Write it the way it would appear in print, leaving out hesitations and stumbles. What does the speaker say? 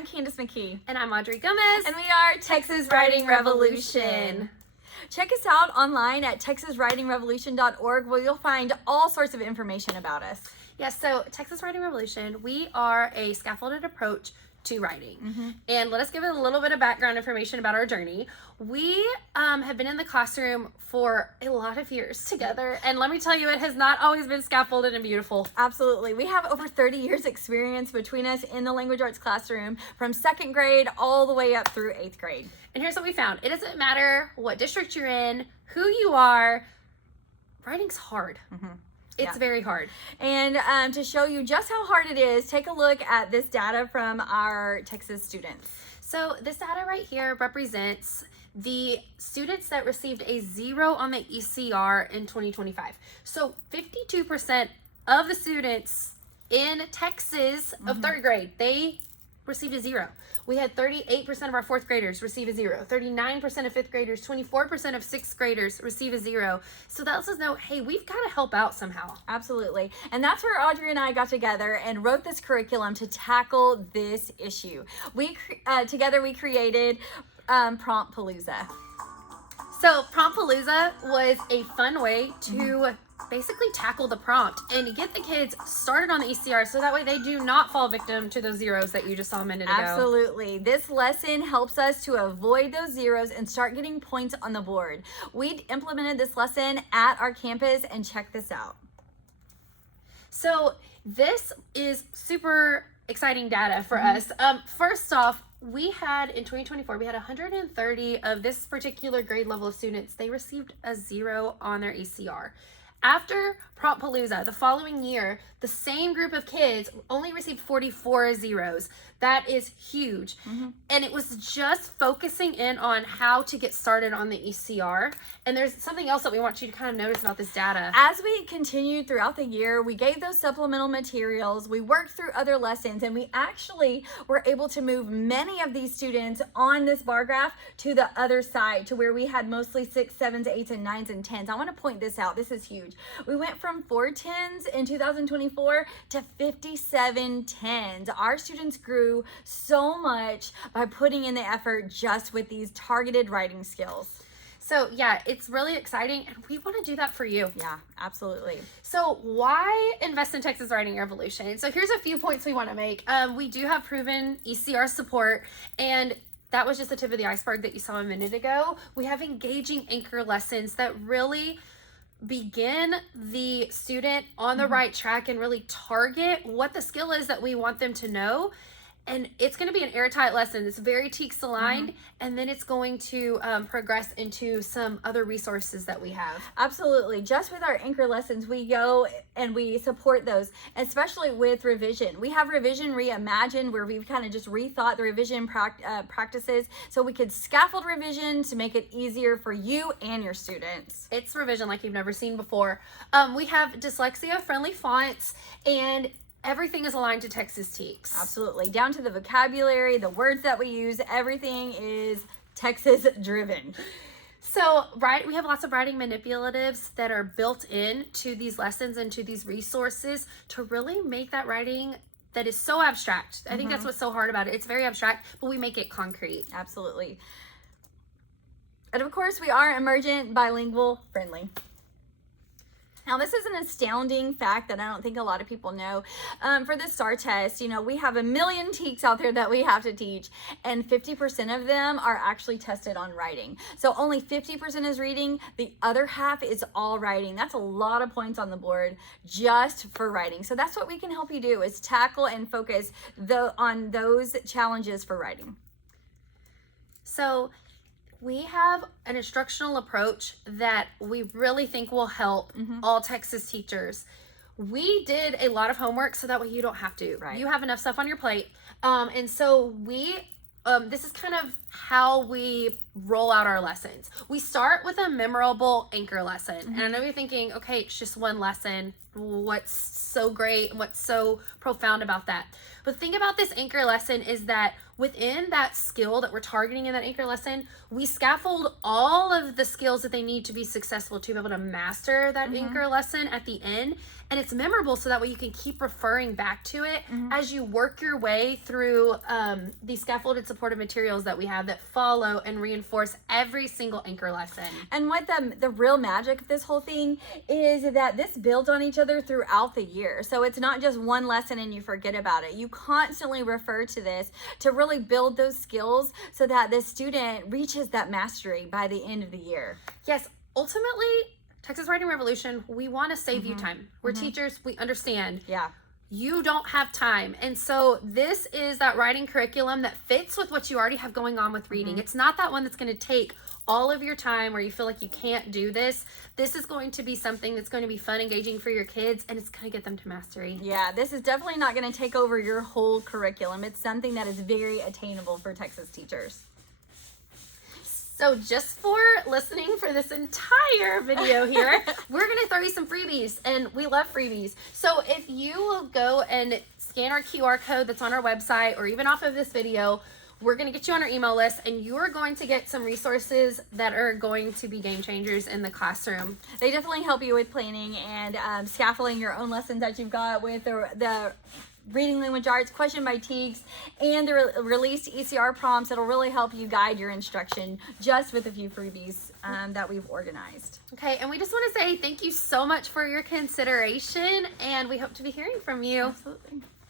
I'm Candace McKee. And I'm Audrey Gomez. And we are Texas Writing Revolution. Check us out online at texaswritingrevolution.org where you'll find all sorts of information about us. Yes, so Texas Writing Revolution, we are a scaffolded approach to writing. And let us give it a little bit of background information about our journey. We have been in the classroom for a lot of years together, and let me tell you, it has not always been scaffolded and beautiful. Absolutely. We have over 30 years experience between us in the language arts classroom from 2nd grade all the way up through 8th grade. And here's what we found. It doesn't matter what district you're in, who you are, writing's hard. It's very hard. And to show you just how hard it is, take a look at this data from our Texas students. So this data right here represents the students that received a 0 on the ECR in 2025. So 52% of the students in Texas of 3rd grade, they received a 0. We had 38% of our 4th graders receive a 0, 39% of 5th graders, 24% of 6th graders receive a 0. So that lets us know, hey, we've got to help out somehow. Absolutely. And that's where Audrey and I got together and wrote this curriculum to tackle this issue. Together we created Promptpalooza. So Promptpalooza was a fun way to basically tackle the prompt and get the kids started on the ECR so that way they do not fall victim to those zeros that you just saw a minute ago. Absolutely. This lesson helps us to avoid those zeros and start getting points on the board. We implemented this lesson at our campus, and check this out. So this is super exciting data for us. First off, we had in 2024, we had 130 of this particular grade level of students. They received a 0 on their ECR. After Promptpalooza, the following year, the same group of kids only received 44 zeros. That is huge. And it was just focusing in on how to get started on the ECR. And there's something else that we want you to kind of notice about this data. As we continued throughout the year, we gave those supplemental materials, we worked through other lessons, and we actually were able to move many of these students on this bar graph to the other side, to where we had mostly 6s, 7s, 8s, and 9s, and 10s. I want to point this out. This is huge. We went from 4 10s in 2024 to 57 10s. Our students grew so much by putting in the effort just with these targeted writing skills. So yeah, it's really exciting, and we want to do that for you. Yeah, absolutely. So why invest in Texas Writing Revolution? So here's a few points we want to make. We do have proven ECR support, and that was just the tip of the iceberg that you saw a minute ago. We have engaging anchor lessons that really begin the student on the right track and really target what the skill is that we want them to know. And it's going to be an airtight lesson. It's very TEKS aligned, and then it's going to progress into some other resources that we have. Absolutely. Just with our anchor lessons, we go and we support those, especially with revision. We have Revision Reimagined, where we've kind of just rethought the revision practices so we could scaffold revision to make it easier for you and your students. It's revision like you've never seen before. We have dyslexia-friendly fonts, and everything is aligned to Texas TEKS. Absolutely. Down to the vocabulary, the words that we use, everything is Texas driven. So, we have lots of writing manipulatives that are built in to these lessons and to these resources to really make that writing that is so abstract. I think that's what's so hard about it. It's very abstract, but we make it concrete. Absolutely. And of course, we are emergent, bilingual, friendly. Now, this is an astounding fact that I don't think a lot of people know. For the STAR test, we have a million TEKS out there that we have to teach, and 50% of them are actually tested on writing. So only 50% is reading. The other half is all writing. That's a lot of points on the board just for writing. So that's what we can help you do, is tackle and focus on those challenges for writing. So we have an instructional approach that we really think will help all Texas teachers. We did a lot of homework so that way you don't have to. Right. You have enough stuff on your plate. And so this is kind of how we roll out our lessons. We start with a memorable anchor lesson. And I know you're thinking, okay, it's just one lesson. What's so great and what's so profound about that? But the thing about this anchor lesson is that within that skill that we're targeting in that anchor lesson, we scaffold all of the skills that they need to be successful to be able to master that anchor lesson at the end. and it's memorable, so that way you can keep referring back to it Mm-hmm. as you work your way through these scaffolded supportive materials that we have that follow and reinforce every single anchor lesson. And what the real magic of this whole thing is that this builds on each other throughout the year. So it's not just one lesson and you forget about it. You constantly refer to this to really build those skills so that the student reaches that mastery by the end of the year. Yes, ultimately, Texas Writing Revolution, we want to save you time. We're teachers, we understand. Yeah. You don't have time. And so this is that writing curriculum that fits with what you already have going on with reading. It's not that one that's going to take all of your time where you feel like you can't do this. This is going to be something that's going to be fun, engaging for your kids, and it's going to get them to mastery. Yeah, this is definitely not going to take over your whole curriculum. It's something that is very attainable for Texas teachers. So just for listening for this entire video here, we're going to throw you some freebies, and we love freebies. So if you will go and scan our QR code that's on our website or even off of this video, we're going to get you on our email list, and you're going to get some resources that are going to be game changers in the classroom. They definitely help you with planning and scaffolding your own lessons that you've got with the Reading Language Arts, Question by Teagues, and the released ECR prompts. It'll really help you guide your instruction just with a few freebies that we've organized. Okay, and we just want to say thank you so much for your consideration, and we hope to be hearing from you. Absolutely.